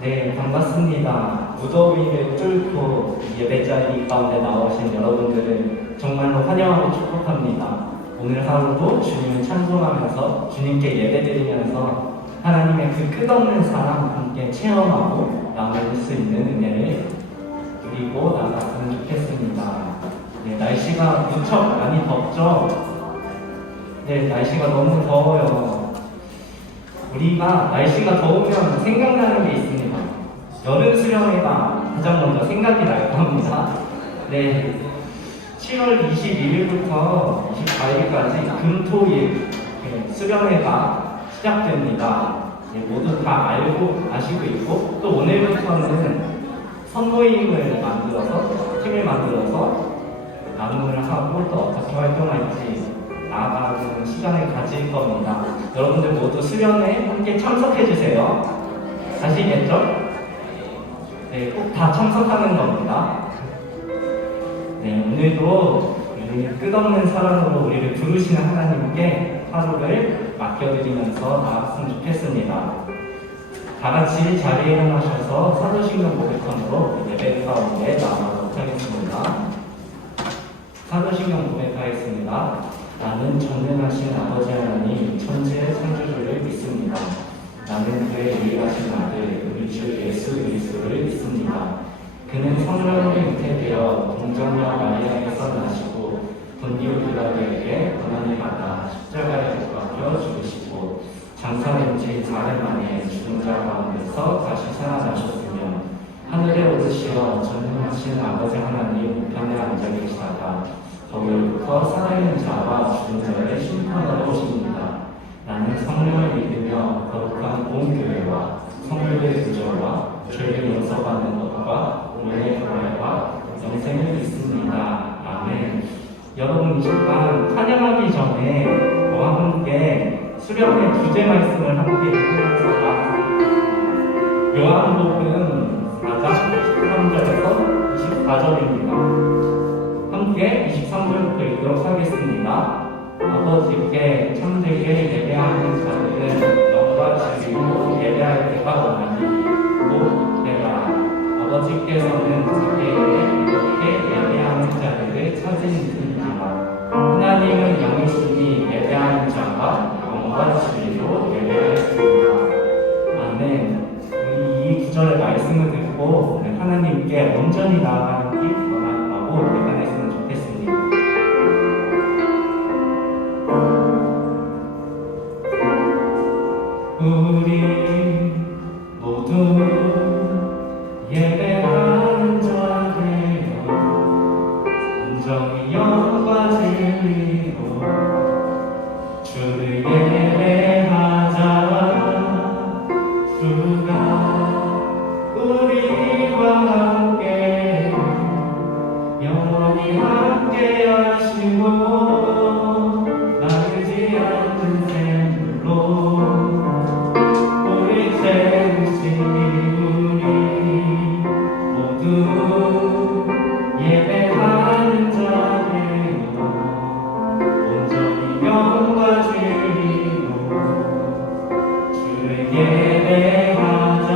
네, 반갑습니다. 무더위를 뚫고 예배 자리 가운데 나오신 여러분들을 정말로 환영하고 축복합니다. 오늘 하루도 주님을 찬송하면서 주님께 예배드리면서 하나님의 그 끝없는 사랑 함께 체험하고 나눌 수 있는 은혜를 누리고 나갔으면 좋겠습니다. 네, 날씨가 무척 많이 덥죠? 네, 날씨가 너무 더워요. 우리가 날씨가 더우면 생각나는 게 있습니다. 여름 수련회가 가장 먼저 생각이 날 겁니다. 네, 7월 21일부터 24일까지 금토일 수련회가 시작됩니다. 네, 모두 다 알고 아시고 있고 또 오늘부터는 선모임을 만들어서 팀을 만들어서 나눔을 하고 또 어떻게 활동할지 나아가는 시간을 가질 겁니다. 여러분들 모두 수련회 함께 참석해주세요. 아시겠죠? 네, 꼭 다 참석하는 겁니다. 네, 오늘도 우리 끝없는 사랑으로 우리를 부르시는 하나님께 하루를 맡겨드리면서 나갔으면 좋겠습니다. 다 같이 자리에 일어나셔서 사도신경 고백함으로 예배 가운데 나아가도록 하겠습니다. 사도신경 고백하겠습니다. 나는 전능하신 아버지 하나님 천지의 창조주를 믿습니다. 나는 그의 유일하신 아들 우리 주 예수 그리스도를 믿습니다. 그는 성령으로 잉태되어 동정녀 마리아에서 나시고 본디오 빌라도에게 고난을 받아 십자가에 못 박혀 죽으시고 장사된 지 4일 만에 죽은 자 가운데서 다시 살아나셨으며 하늘에 오르시어 전능하신 아버지 하나님 우편에 앉아 계시다가 거기로부터 살아있는 자와 죽은 자의 심판하러 오십니다. 나는 성령을 믿으며 거룩한 공교회와 성령의 구조와 죄를 용서받는 것과 오늘의 교회와 영생을 믿습니다. 아멘. 여러분 이 시간 찬양하기 전에 저와 함께 수련의 주제 말씀을 함께 읽으면서 요한복음 4장 13절에서 24절입니다. 함께 23절부터 읽도록 하겠습니다. 아버지께 참되게 예배하는 자들은 영과 진리로 예배할 때가 오나니 곧 이때라. 아버지께서는 자기에게 이렇게 예배하는 자들을 찾으시니라. 하나님은 영이시니 예배하는 자가 영과 진리로 예배하였습니다. 아멘. 우리 이 구절의 말씀을 듣고 하나님께 온전히 나아가는 길 원한다고 대단했으면 좋겠습니다. 우리 모두 예배하는 자 되어 온전히 영과 진리로 주를 예배하자. 주가 우리와 함께 영원히 함께 하시고 나르지 않는 샘물로 우리 세우신 우리 모두 예배하는 자 되어 온전히 영과 진리로 주를 예배하자.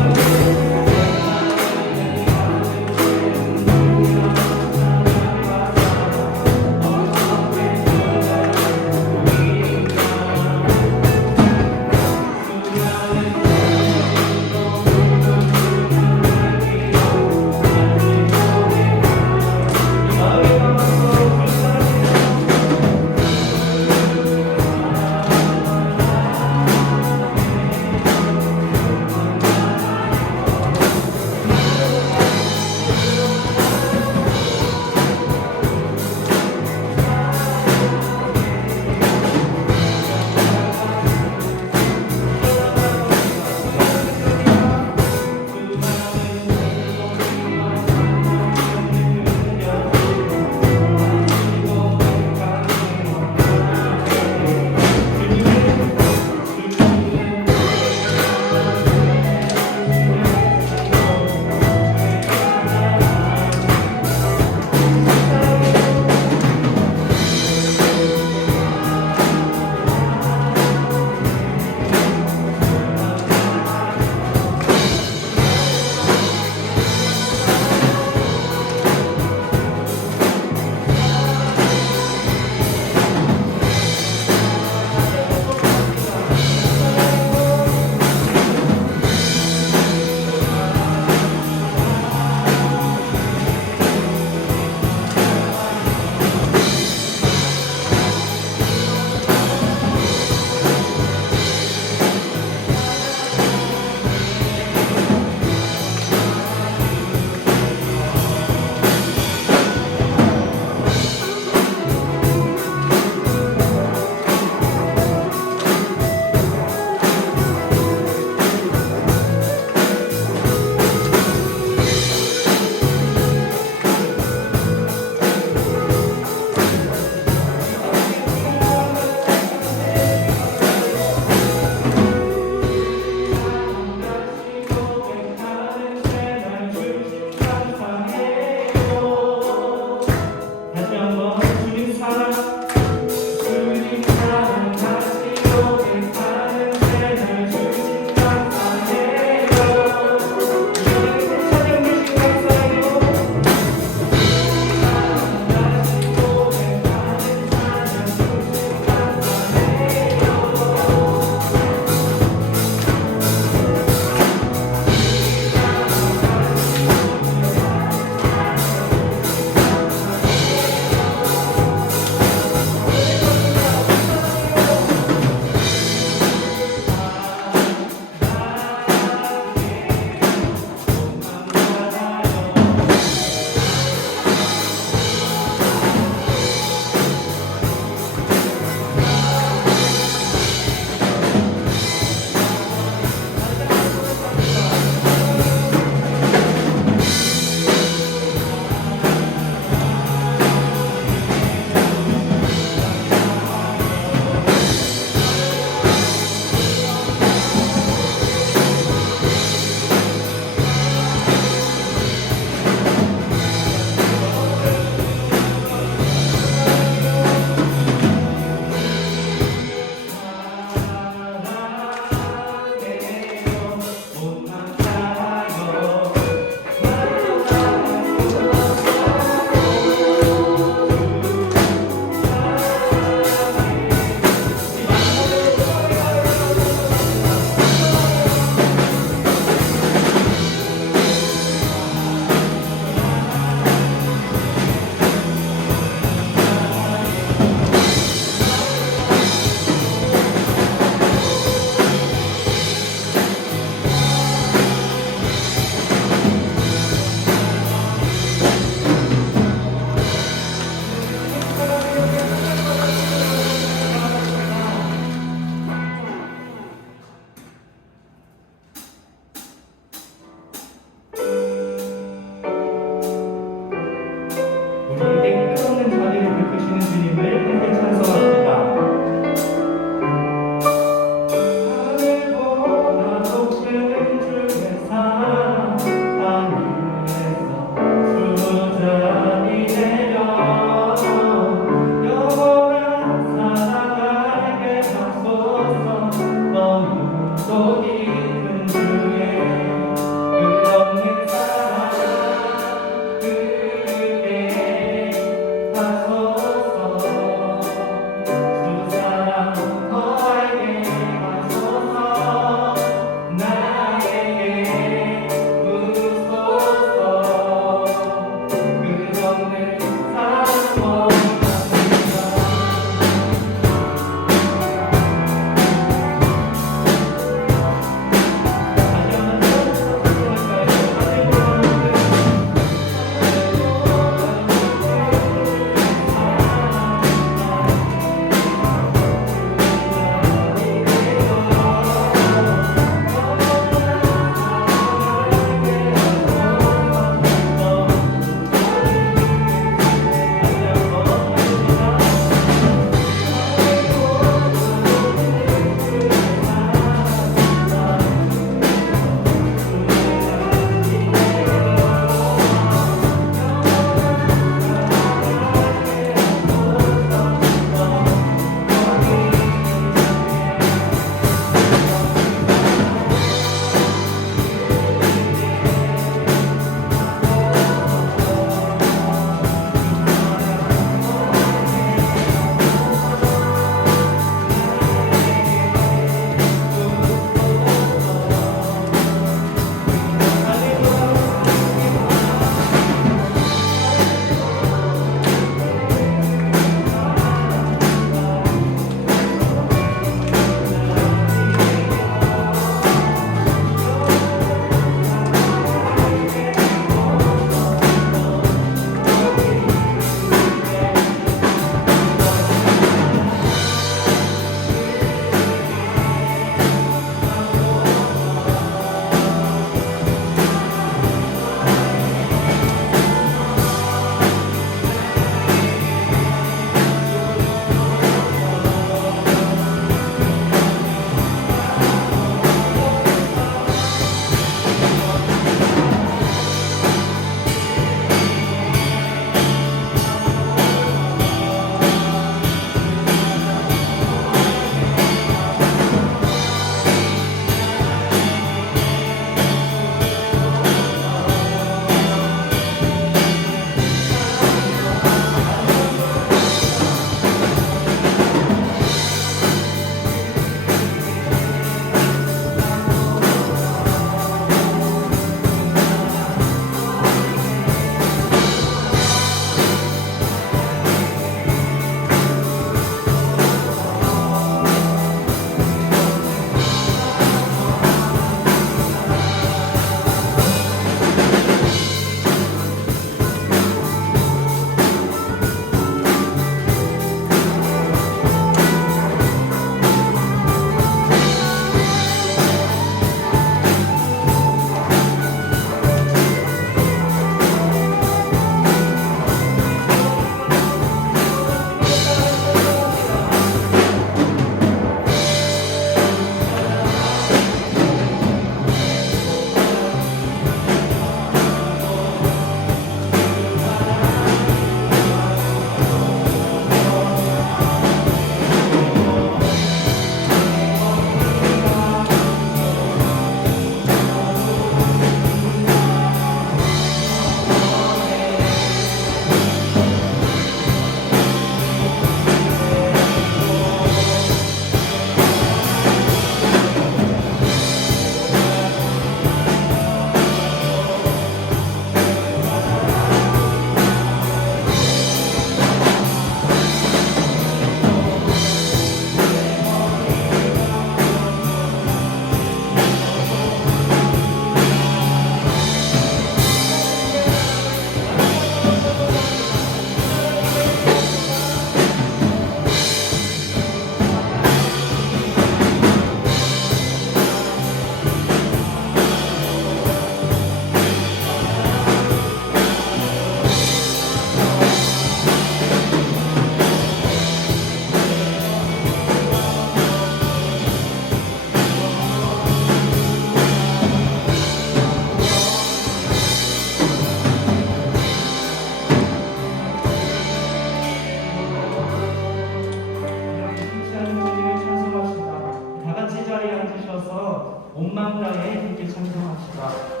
온 마음 다해 함께 찬송합시다.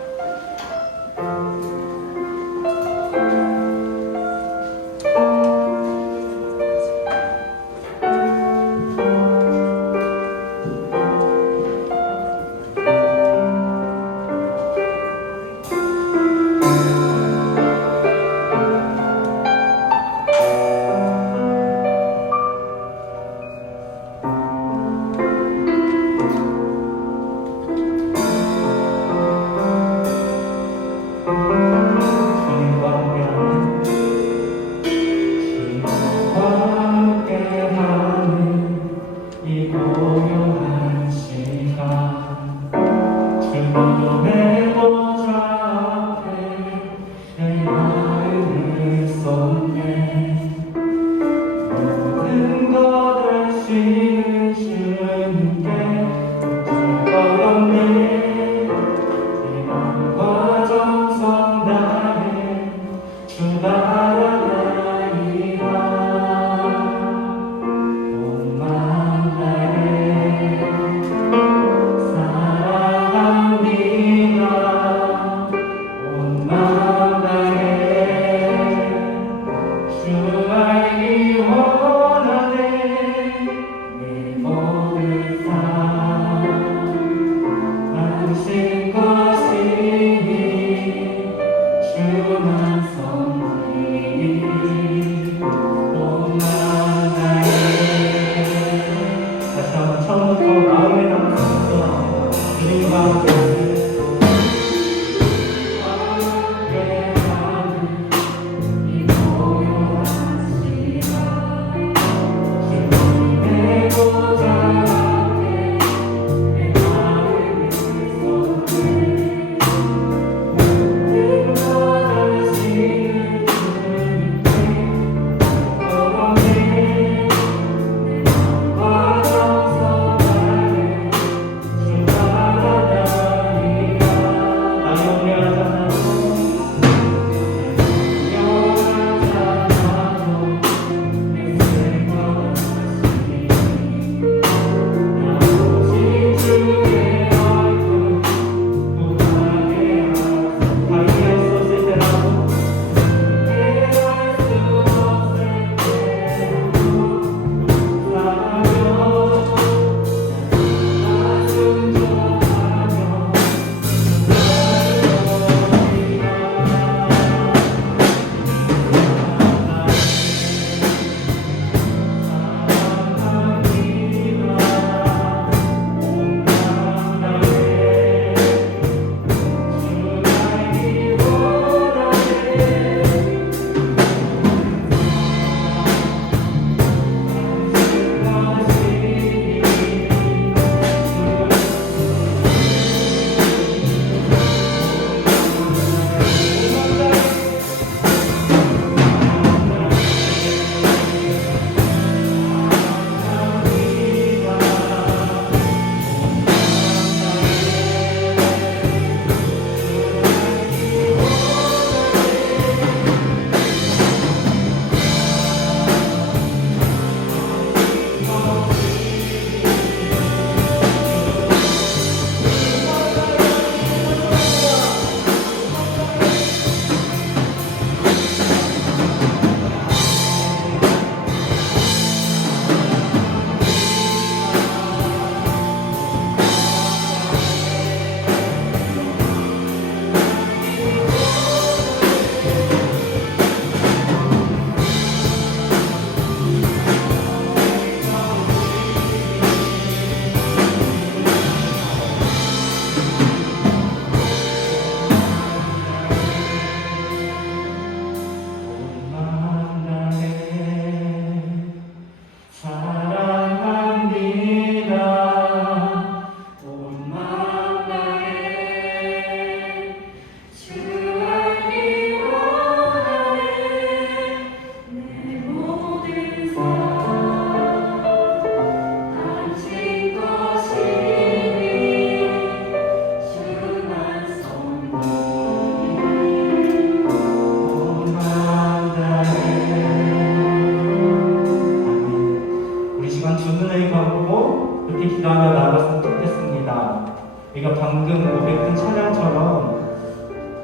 우리가 방금 고백한 찬양처럼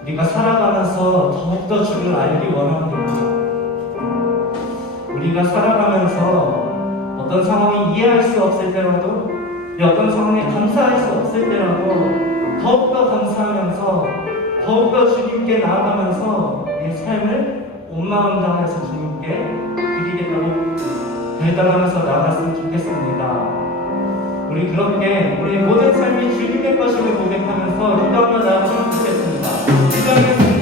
우리가 살아가면서 더욱더 주를 알기 원합니다. 우리가 살아가면서 어떤 상황이 이해할 수 없을 때라도, 어떤 상황에 감사할 수 없을 때라도 더욱더 감사하면서 더욱더 주님께 나아가면서 내 삶을 온 마음 다해서 주님께 드리겠다고 결단하면서 나아갔으면 좋겠습니다. 우리 그렇게 우리의 모든 삶이 주님의 것임을 고백하면서 기도하며 나아갔으면 좋겠습니다. 기도하겠습니다.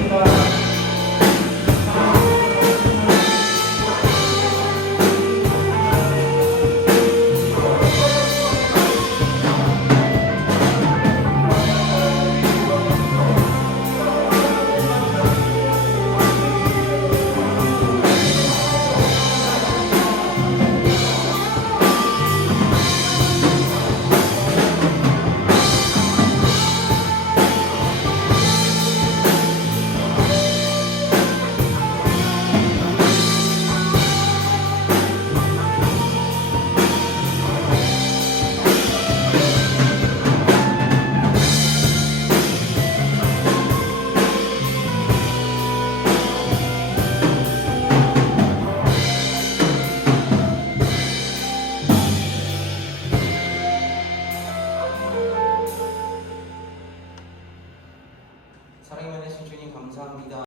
사랑이 많으신 주님 감사합니다.